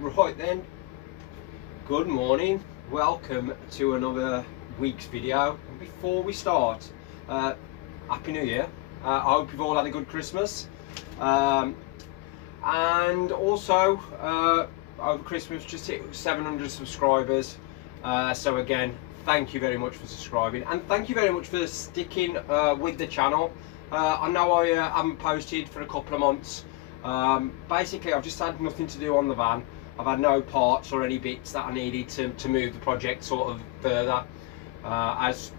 Right then, good morning, welcome to another week's video. And before we start, Happy New Year. I hope you've all had a good Christmas, and also over Christmas just hit 700 subscribers, so again, thank you very much for subscribing, and thank you very much for sticking with the channel. I know I haven't posted for a couple of months. Basically I've just had nothing to do on the van. I've had no parts or any bits that I needed to move the project sort of further. As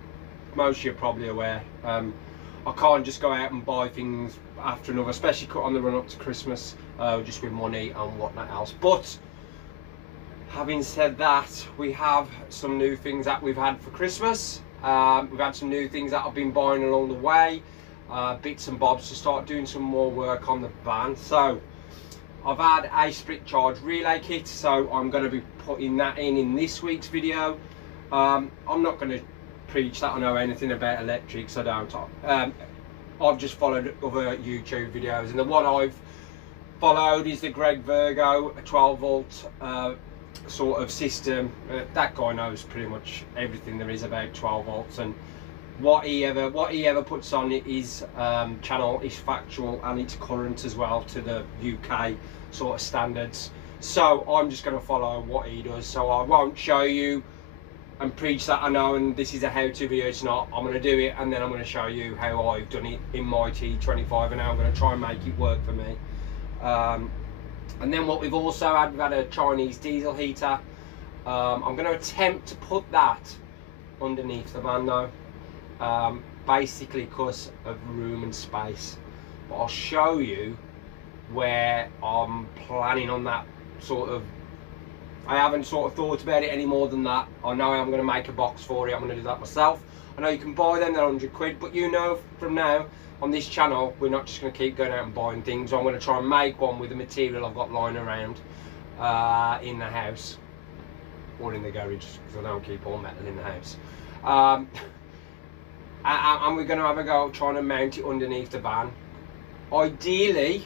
most of you are probably aware, I can't just go out and buy things after another, especially on the run up to Christmas, just with money and whatnot else. But having said that, we have some new things that we've had for Christmas. We've had some new things that I've been buying along the way, bits and bobs to start doing some more work on the van. So I've had a split charge relay kit, so I'm going to be putting that in this week's video. I'm not going to preach that I know anything about electrics, I don't. I've just followed other YouTube videos, and the one I've followed is the Greg Virgo, a 12 volt sort of system. That guy knows pretty much everything there is about 12 volts, and what he ever puts on his channel is factual, and it's current as well to the UK sort of standards. So I'm just going to follow what he does, so I won't show you and preach that I know and this is a how-to video. It's not. I'm going to do it, and then I'm going to show you how I've done it in my T25, and how I'm going to try and make it work for me. And then what we've also had, we've had a Chinese diesel heater. I'm going to attempt to put that underneath the van though, basically because of room and space. But I'll show you where I'm planning on that sort of. I haven't sort of thought about it any more than that. I know I'm going to make a box for it. I'm going to do that myself. I know you can buy them, they're 100 quid, but you know from now on this channel we're not just going to keep going out and buying things. I'm going to try and make one with the material I've got lying around in the house or in the garage, because I don't keep all metal in the house. And we're going to have a go trying to mount it underneath the van. Ideally,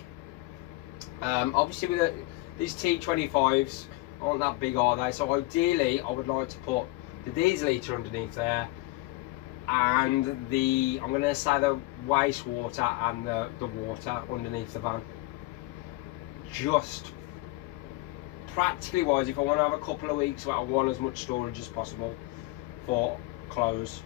obviously with these T25s aren't that big, are they? So ideally I would like to put the diesel heater underneath there, and I'm going to say the wastewater and the water underneath the van. Just practically wise, if I want to have a couple of weeks where I want as much storage as possible for clothes,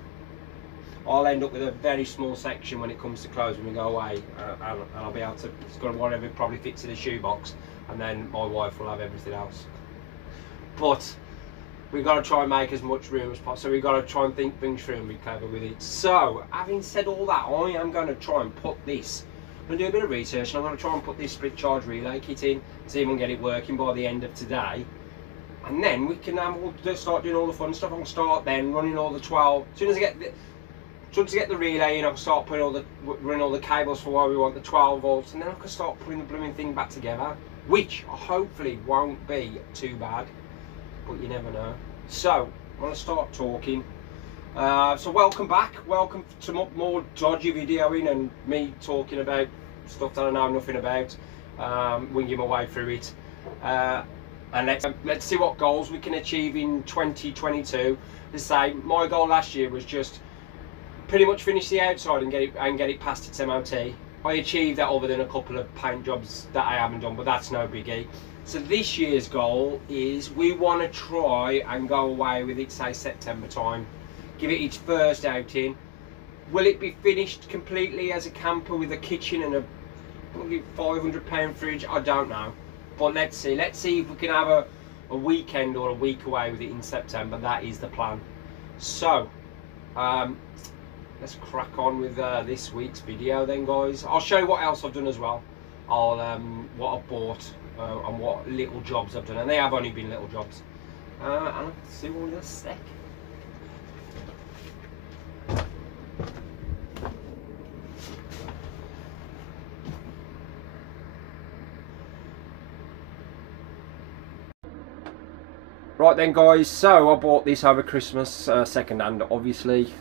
I'll end up with a very small section when it comes to clothes when we go away, and I'll be able to, it's got whatever probably fits in a shoebox, and then my wife will have everything else. But we've got to try and make as much room as possible, so we've got to try and think things through and be clever with it. So having said all that, I am going to try and put this, I'm going to do a bit of research, and I'm going to try and put this split charge relay kit in, see if we can get it working by the end of today. And then we can we'll start doing all the fun stuff. I can start then running all the 12, as soon as I get the relay in, I can start putting running all the cables for why we want the 12 volts, and then I can start putting the blooming thing back together, which hopefully won't be too bad, but you never know. So I'm going to start talking. So welcome back, welcome to more dodgy videoing and me talking about stuff that I know nothing about, winging my way through it, and let's see what goals we can achieve in 2022. As I say, my goal last year was just pretty much finish the outside and get it past its MOT. I achieved that other than a couple of paint jobs that I haven't done, but that's no biggie. So this year's goal is we want to try and go away with it, say September time, give it its first outing. Will it be finished completely as a camper with a kitchen and a probably £500 fridge? I don't know, but let's see if we can have a weekend or a week away with it in September. That is the plan. So let's crack on with this week's video then, guys. I'll show you what else I've done as well. I'll what I've bought and what little jobs I've done, and they have only been little jobs, and I'll see you all in a sec. Right then, guys, so I bought this over Christmas, second hand obviously.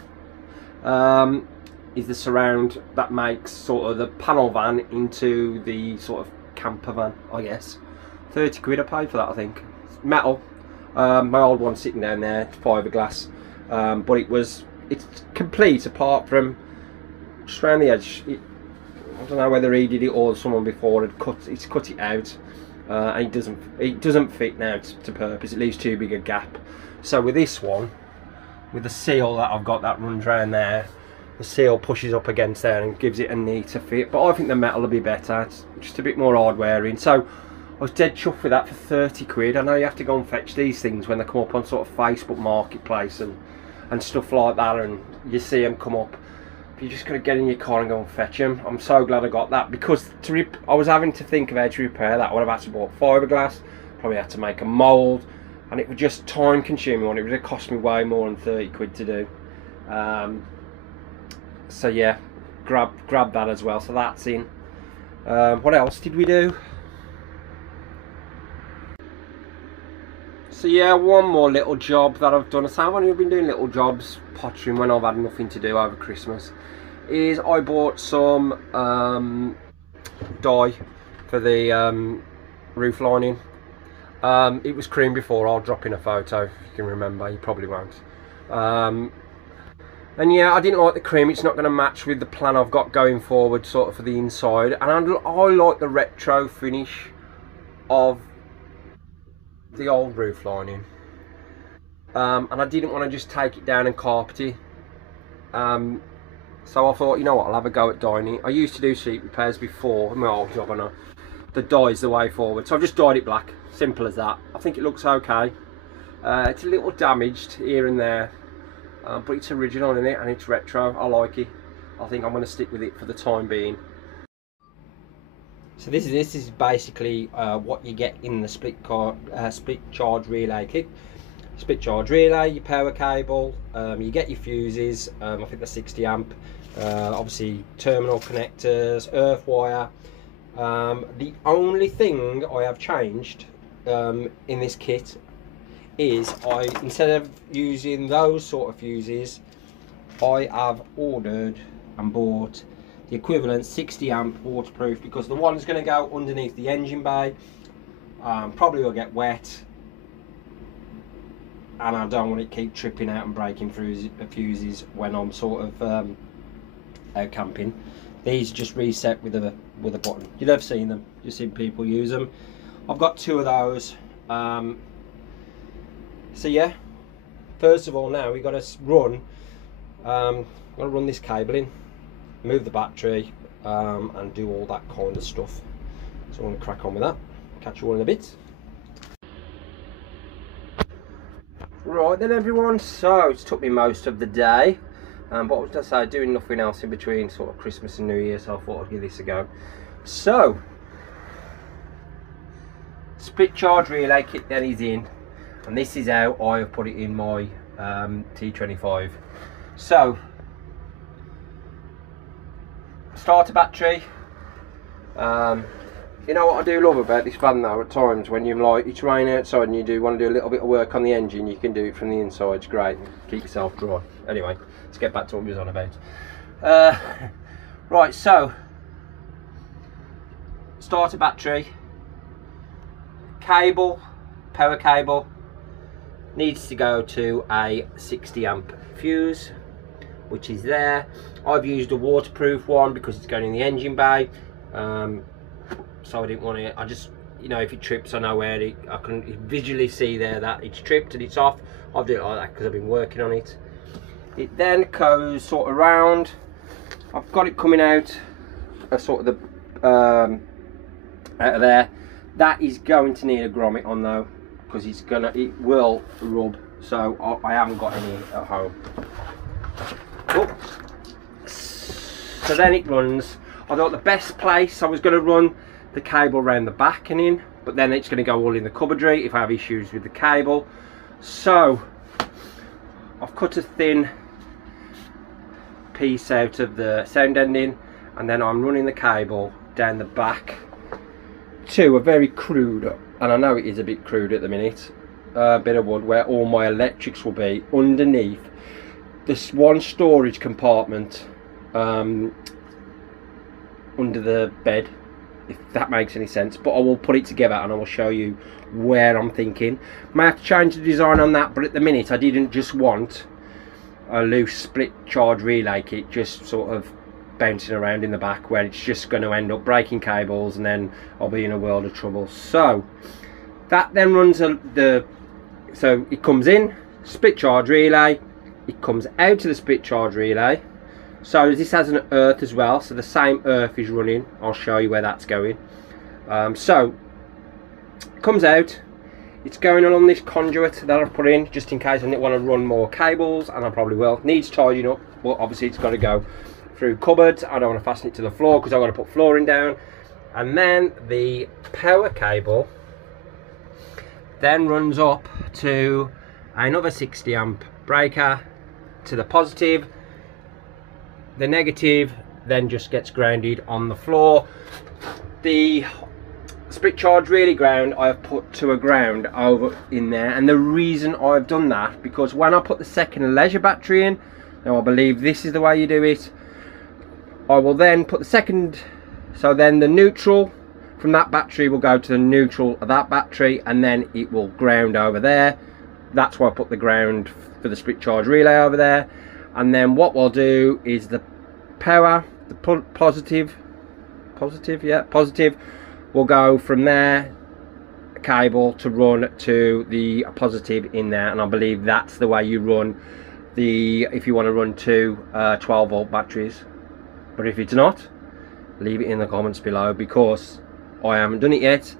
Is the surround that makes sort of the panel van into the sort of camper van, I guess. 30 quid I paid for that, I think. It's metal. My old one's sitting down there, it's fiberglass, but it's complete apart from just around the edge. I don't know whether he did it or someone before had cut it out, and it doesn't fit now to purpose. It leaves too big a gap. So with this one, with the seal that I've got that runs around there, the seal pushes up against there and gives it a neater fit. But I think the metal will be better. It's just a bit more hard wearing. So I was dead chuffed with that for 30 quid. I know you have to go and fetch these things when they come up on sort of Facebook Marketplace and stuff like that, and you see them come up. But you just got to get in your car and go and fetch them. I'm so glad I got that, because I was having to think of how to repair that. I would have had to buy fiberglass, probably had to make a mould, and it was just time consuming one. It would have cost me way more than 30 quid to do. So yeah, grab that as well. So that's in. What else did we do? So yeah, one more little job that I've done. So I've only been doing little jobs, pottering when I've had nothing to do over Christmas. Is I bought some dye for the roof lining. It was cream before. I'll drop in a photo if you can remember. You probably won't. And yeah, I didn't like the cream. It's not going to match with the plan I've got going forward, sort of for the inside. And I like the retro finish of the old roof lining, and I didn't want to just take it down and carpet it, so I thought, you know what, I'll have a go at dyeing it. I used to do sheet repairs before in my old job, and the dye's the way forward, so I've just dyed it black. Simple as that. I think it looks okay. It's a little damaged here and there, but it's original in it and it's retro. I like it. I think I'm going to stick with it for the time being. So this is basically what you get in the split charge relay kit. Split charge relay, your power cable, you get your fuses, I think they're 60 amp, obviously terminal connectors, earth wire. The only thing I have changed in this kit is instead of using those sort of fuses, I have ordered and bought the equivalent 60 amp waterproof, because the one's going to go underneath the engine bay, probably will get wet, and I don't want it to keep tripping out and breaking through fuses when I'm sort of out camping. These just reset with a button. You'll have seen them, you've seen people use them. I've got two of those. So yeah, first of all, now we've got to run this cable in, move the battery, and do all that kind of stuff. So I'm going to crack on with that. Catch you all in a bit. Right then everyone, so it's took me most of the day, but I was just doing nothing else in between sort of Christmas and New Year, so I thought I'd give this a go. So split charge relay kit then is in, and this is how I have put it in my T25. So starter battery. You know what I do love about this van though, at times when you're like, it's raining outside and you do want to do a little bit of work on the engine, you can do it from the inside. It's great, keep yourself dry. Anyway, let's get back to what we was on about. Right, so starter battery, cable, power cable, needs to go to a 60 amp fuse, which is there. I've used a waterproof one because it's going in the engine bay, so I didn't want it. I just, you know, if it trips, I know where I can visually see there that it's tripped and it's off. I'll do it like that because I've been working on it. It then goes sort of round. I've got it coming out of sort of the out of there. That is going to need a grommet on though, because it will rub. So I haven't got any at home. Oh. So then it runs. I thought the best place, I was going to run the cable around the back and in, but then it's going to go all in the cupboardry if I have issues with the cable. So I've cut a thin piece out of the sound ending, and then I'm running the cable down the back to a very crude, and I know it is a bit crude at the minute, bit of wood where all my electrics will be underneath this one storage compartment under the bed, if that makes any sense, but I will put it together and I will show you where I'm thinking. May have to change the design on that, but at the minute I didn't just want a loose split charge relay kit just sort of bouncing around in the back, where it's just going to end up breaking cables and then I'll be in a world of trouble. So that then runs so it comes in split charge relay, it comes out to the split charge relay. So this has an earth as well, so the same earth is running. I'll show you where that's going. So it comes out, it's going along this conduit that I've put in just in case I want to run more cables, and I probably will. Needs tidying up, but obviously it's got to go through cupboards. I don't want to fasten it to the floor because I've got to put flooring down. And then the power cable then runs up to another 60 amp breaker to the positive. The negative then just gets grounded on the floor. The split charge relay ground I've put to a ground over in there, and the reason I've done that, because when I put the second leisure battery in, now I believe this is the way you do it, I will then put the second, so then the neutral from that battery will go to the neutral of that battery, and then it will ground over there. That's why I put the ground for the split charge relay over there. And then what we'll do is the power, the positive will go from there cable to run to the positive in there, and I believe that's the way you run if you want to run two 12 volt batteries. But if it's not, leave it in the comments below, because I haven't done it yet,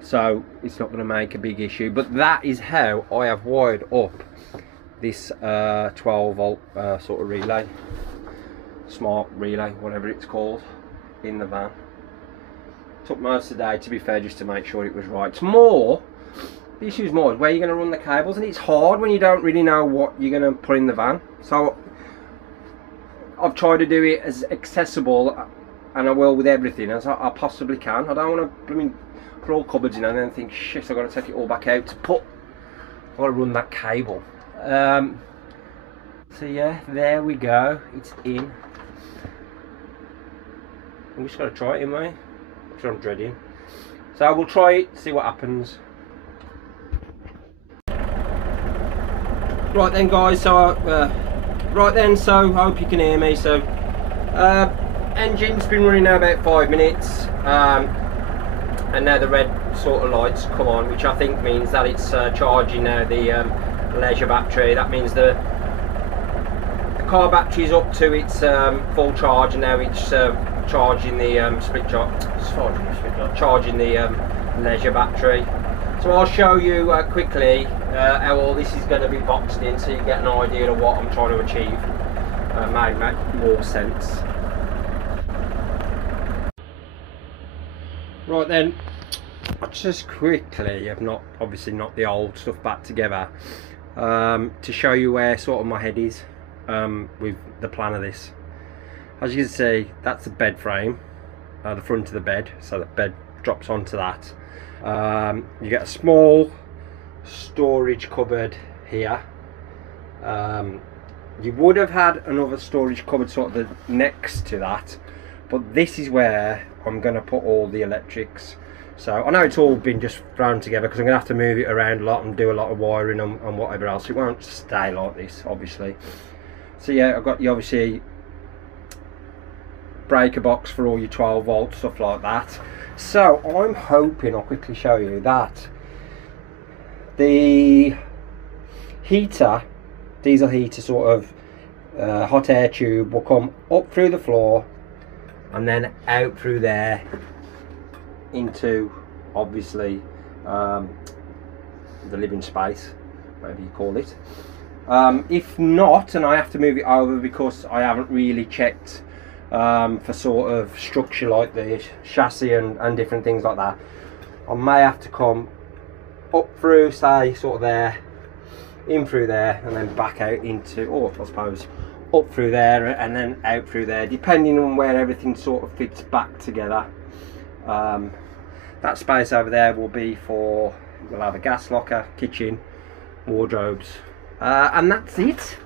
so it's not going to make a big issue. But that is how I have wired up this 12 volt sort of relay, smart relay, whatever it's called, in the van. Took most of the day, to be fair, just to make sure it was right. It's more, the issue is more where you're going to run the cables, and it's hard when you don't really know what you're going to put in the van. So I've tried to do it as accessible, and I will with everything, as I possibly can. I don't want to put all cupboards in and then think, shit, I've got to take it all back out to put, I've got to run that cable. So yeah, there we go, it's in. I'm just going to try it in, mate, which I'm dreading. So I will try it, see what happens. Right then guys, so I hope you can hear me. So engine's been running now about 5 minutes, and now the red sort of lights come on, which I think means that it's charging now the leisure battery. That means the car battery is up to its full charge, and now it's charging the charging the leisure battery. So I'll show you quickly how all this is going to be boxed in, so you get an idea of what I'm trying to achieve. Might make more sense. Right then, I'll just quickly, I've obviously not the old stuff back together, to show you where sort of my head is with the plan of this. As you can see, that's the bed frame, the front of the bed, so the bed drops onto that. You get a small storage cupboard here. You would have had another storage cupboard sort of next to that, but this is where I'm going to put all the electrics. So I know it's all been just thrown together because I'm going to have to move it around a lot and do a lot of wiring and whatever else. It won't stay like this, obviously. So yeah, I've got obviously breaker box for all your 12 volt stuff like that. So I'm hoping, I'll quickly show you that the heater, diesel heater sort of hot air tube will come up through the floor and then out through there into obviously the living space, whatever you call it. If not, and I have to move it over because I haven't really checked for sort of structure like the chassis and different things like that, I may have to come up through, say, sort of there, in through there, and then back out into, or I suppose up through there and then out through there, depending on where everything sort of fits back together. That space over there will be for, we'll have a gas locker, kitchen, wardrobes, and that's it.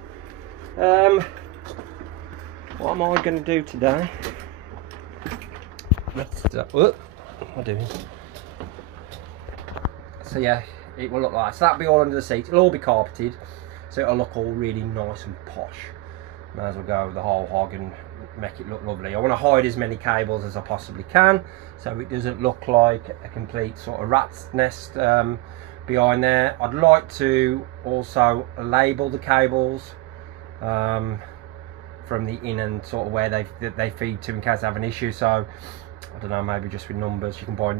What am I going to do today? I'm doing. So yeah, it will look like that. So that'll be all under the seat. It'll all be carpeted, so it'll look all really nice and posh. May as well go the whole hog and make it look lovely. I want to hide as many cables as I possibly can, so it doesn't look like a complete sort of rat's nest behind there. I'd like to also label the cables from the in and sort of where they feed to in case I have an issue. So I don't know, maybe just with numbers. You can buy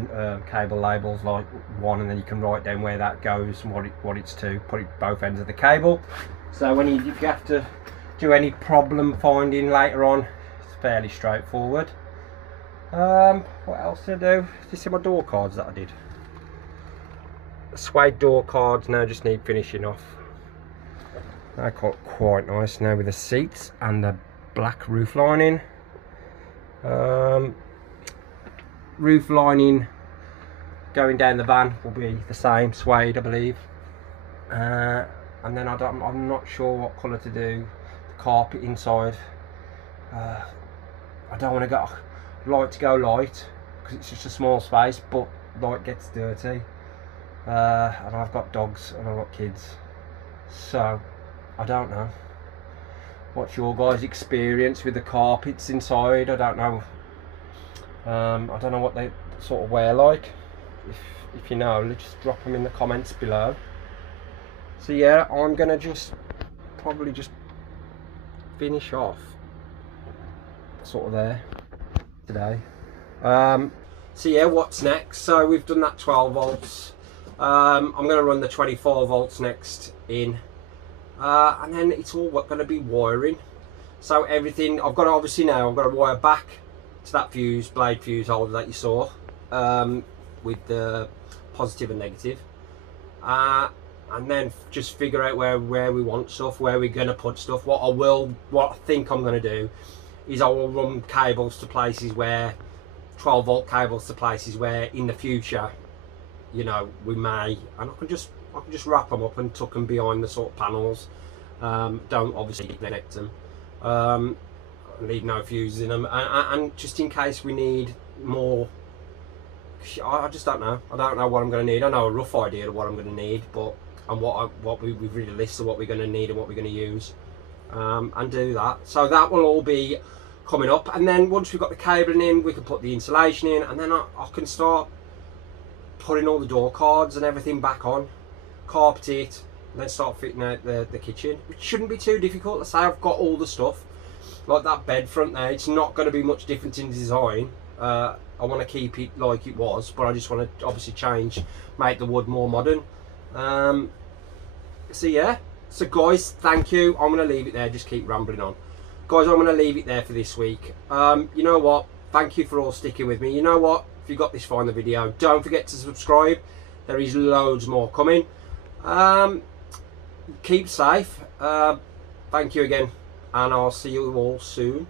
cable labels like one, and then you can write down where that goes and what it's to. Put it both ends of the cable. So when if you have to do any problem finding later on, it's fairly straightforward. What else did I do? Did you see my door cards that I did? The suede door cards now just need finishing off. They're quite nice now with the seats and the black roof lining. Roof lining going down the van will be the same suede, I believe. And then I'm not sure what colour to do the carpet inside. I don't want to go. I'd like to go light because it's just a small space, but light gets dirty. And I've got dogs and I've got kids, so I don't know. What's your guys' experience with the carpets inside? I don't know. I don't know what they sort of wear like. If you know, just drop them in the comments below. So yeah, I'm gonna probably just finish off sort of there today. So yeah, what's next? So we've done that 12 volts. I'm gonna run the 24 volts next in, and then it's all gonna be wiring. So everything I've got, obviously now I've got to wire back to that blade fuse holder that you saw, with the positive and negative, and then just figure out where we want stuff, where we're going to put stuff. What I think I'm going to do is I will run cables to places where 12 volt cables to places where in the future, you know, we may, and I can just wrap them up and tuck them behind the sort of panels. Don't obviously connect them. Leave no fuses in them, and just in case we need more. I just don't know. I don't know what I'm going to need. I know a rough idea of what I'm going to need, but we've really listed what we're going to need and what we're going to use, and do that. So that will all be coming up, and then once we've got the cabling in, we can put the insulation in, and then I can start putting all the door cards and everything back on, carpet it, and then start fitting out the kitchen, which shouldn't be too difficult. Let's say I've got all the stuff. Like that bed front there, it's not going to be much different in design. I want to keep it like it was, but I just want to obviously make the wood more modern. So yeah, so guys, thank you. I'm going to leave it there, just keep rambling on. Guys, I'm going to leave it there for this week. You know what, thank you for all sticking with me. You know what, if you got this far in the video, don't forget to subscribe. There is loads more coming. Keep safe. Thank you again, and I'll see you all soon.